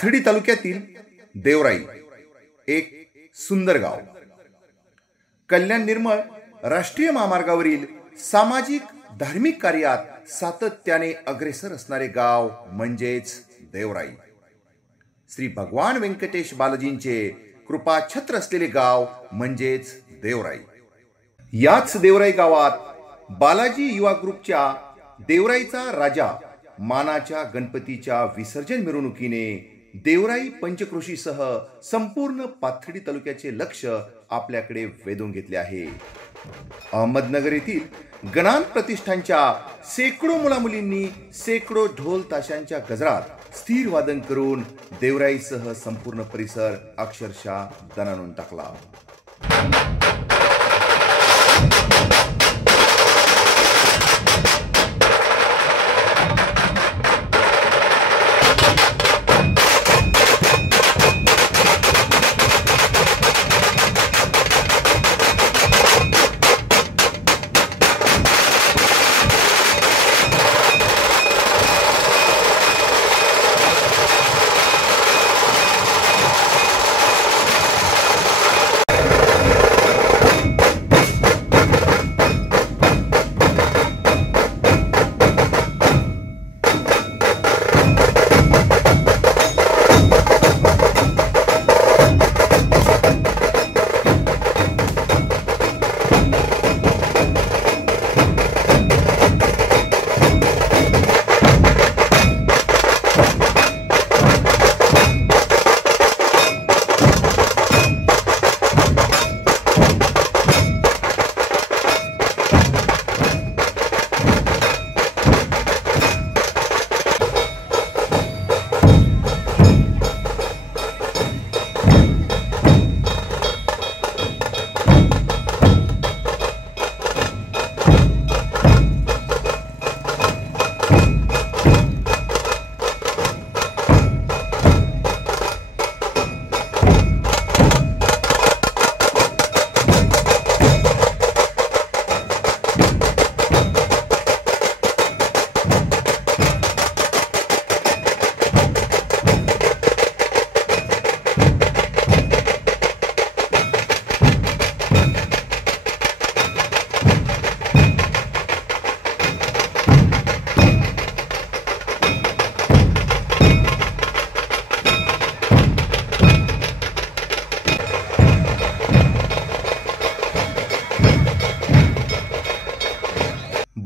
पाथर्डी तालुक्यातील देवराई एक सुंदर गाव. कल्याण निर्मळ राष्ट्रीय महामार्गावरील सामाजिक धार्मिक कार्यात सातत्याने अग्रेसर असणारे गाव म्हणजेच देवराई. श्री भगवान व्यंकटेश बालाजींचे कृपा छत्र असलेले गाव म्हणजेच देवराई. याच देवराई गावात बालाजी युवा ग्रुपच्या देवराईचा राजा मानाच्या गणपतीच्या विसर्जन मिरवणुकीने देवराई पंचक्रोशीसह संपूर्ण पाथर्डी तालुक्याचे लक्ष आपल्याकडे वेधून घेतले आहे. अहमदनगर येथील गणान प्रतिष्ठानच्या शेकडो मुलामुलींनी शेकडो ढोल ताशांच्या गजरात स्थिर वादन करून देवराईसह संपूर्ण परिसर अक्षरशः दणाणून टाकला.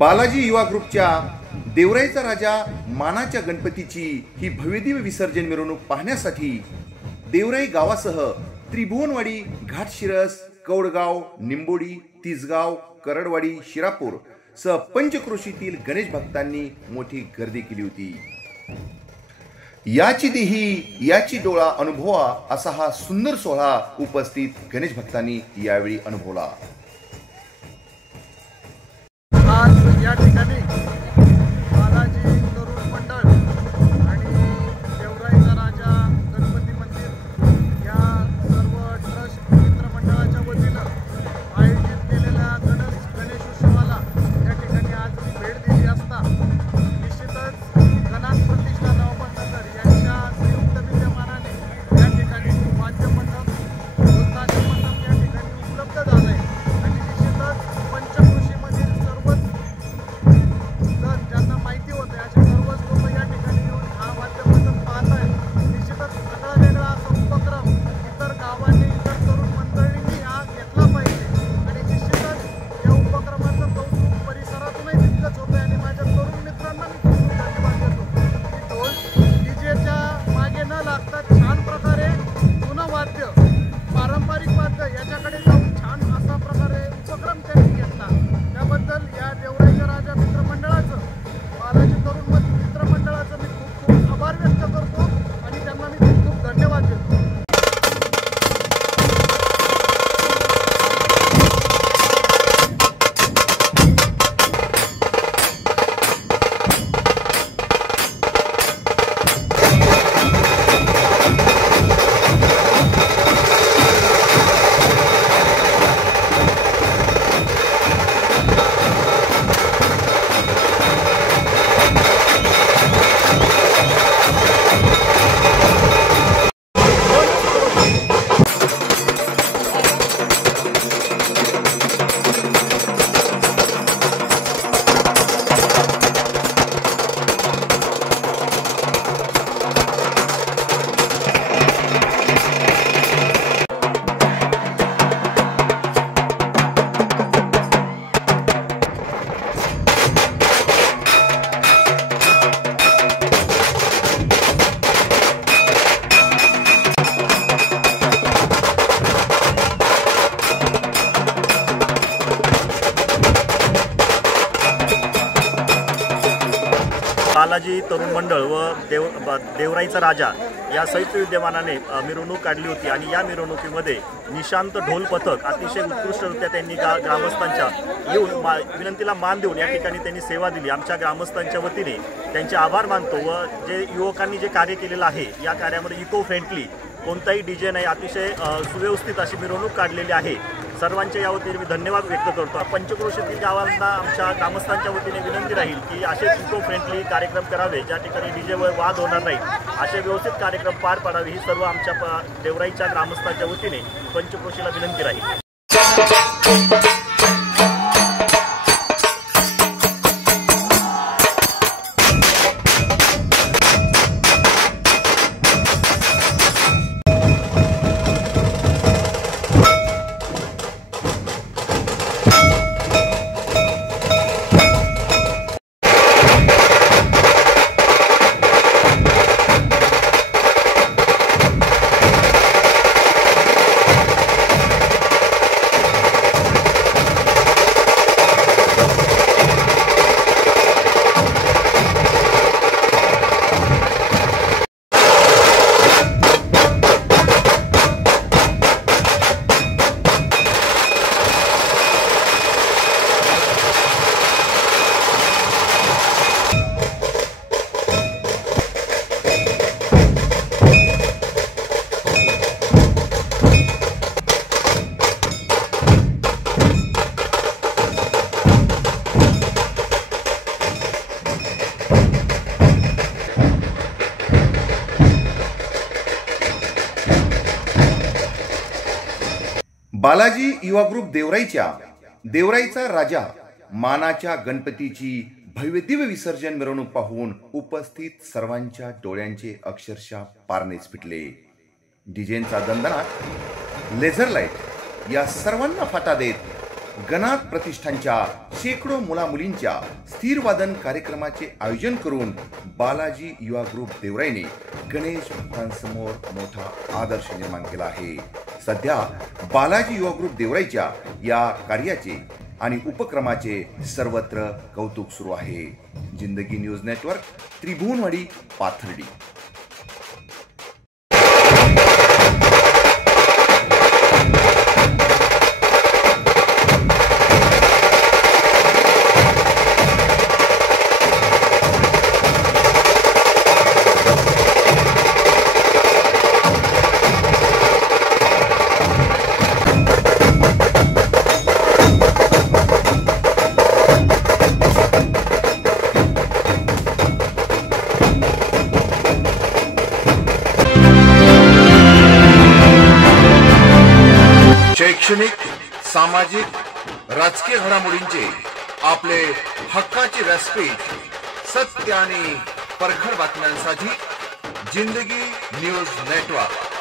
बालाजी युवा ग्रुपच्या देवराईचा राजा मानाच्या गणपतीची ही भव्यदिव्य विसर्जन मिरवणूक पाहण्यासाठी देवराई गावासह त्रिभुवनवाडी, घाटशिरस, कौडगाव, निंबोडी, तिसगाव, करडवाडी, शिरापूर सह पंचक्रोशीतील गणेश भक्तांनी मोठी गर्दी केली होती. याची देही याची डोळा अनुभवा असा हा सुंदर सोहळा उपस्थित गणेश भक्तांनी यावेळी अनुभवला. आज या ठिकाणी बालाजी तरुण मंडळ आणि देवराईचा राजा गणपती मंदिर या सर्व ट्रस्ट मित्रमंडळाच्या वतीनं आयोजित केलेल्या गणेशोत्सवाला या ठिकाणी आज भेट दिली असता निश्चितच गणान प्रतिष्ठान अहमदनगर यांच्या संयुक्त विद्यमानाने या ठिकाणी वाद्यमंडप, ढोल-ताशा मंडप या ठिकाणी उपलब्ध झालं आहे आणि निश्चितच पंचक्रोशीमधील सर्वच बालाजी तरुण मंडळ व देवराईचा राजा या संयुक्त विद्यमानाने मिरवणूक काढली होती आणि या मिरवणुकीमध्ये निशांत ढोल पथक अतिशय उत्कृष्टरित्या त्यांनी ग्रामस्थांच्या येऊन विनंतीला मान देऊन या ठिकाणी त्यांनी सेवा दिली। आमच्या ग्रामस्थांच्या वतीने त्यांचे आभार मानतो व जे युवकांनी जे कार्य केलेलं आहे या कार्यामध्ये इको फ्रेंडली कोणताही डीजे नाही, अतिशय सुव्यवस्थित अशी मिरवणूक काढलेली आहे। सर्वांच्या या वतीने मी धन्यवाद व्यक्त करतो। पंचक्रोशीतील गावांना आमच्या ग्रामस्थांच्या वतीने विनंती राहील की असे इको फ्रेंडली कार्यक्रम करावे, ज्या ठिकाणी डीजेवर वाद होणार नाही असे व्यवस्थित कार्यक्रम पार पाडावे ही सर्व आमच्या देवराईच्या ग्रामस्थांच्या वतीने पंचक्रोशीला विनंती राहील। बालाजी युवा ग्रुप देवराईचा राजा मानाच्या गणपतीची भव्यदिव्य विसर्जन मिरवणूक पाहून उपस्थित सर्वांच्या डोळ्यांचे अक्षरशः पारणेच फिटले। डीजेंचा दणदणाट, लेझर लाईट या सर्वांना फाटा देत गणात प्रतिष्ठानच्या शेकडो मुलामुलींच्या स्थिर वादन कार्यक्रमाचे आयोजन करून बालाजी युवा ग्रुप देवराईने गणेश भक्तांसमोर मोठा आदर्श निर्माण केला आहे। सध्या बालाजी युवा ग्रुप देवराईच्या या कार्याचे आणि उपक्रमाचे सर्वत्र कौतुक सुरू आहे। जिंदगी न्यूज नेटवर्क, त्रिभुवनवाडी, पाथर्डी। शैक्षणिक, सामाजिक, राजकीय घडामोडींचे आपले हक्काचे व्यासपीठ, सत्य आणि परखड बातम्यांसाठी जिंदगी न्यूज नेटवर्क।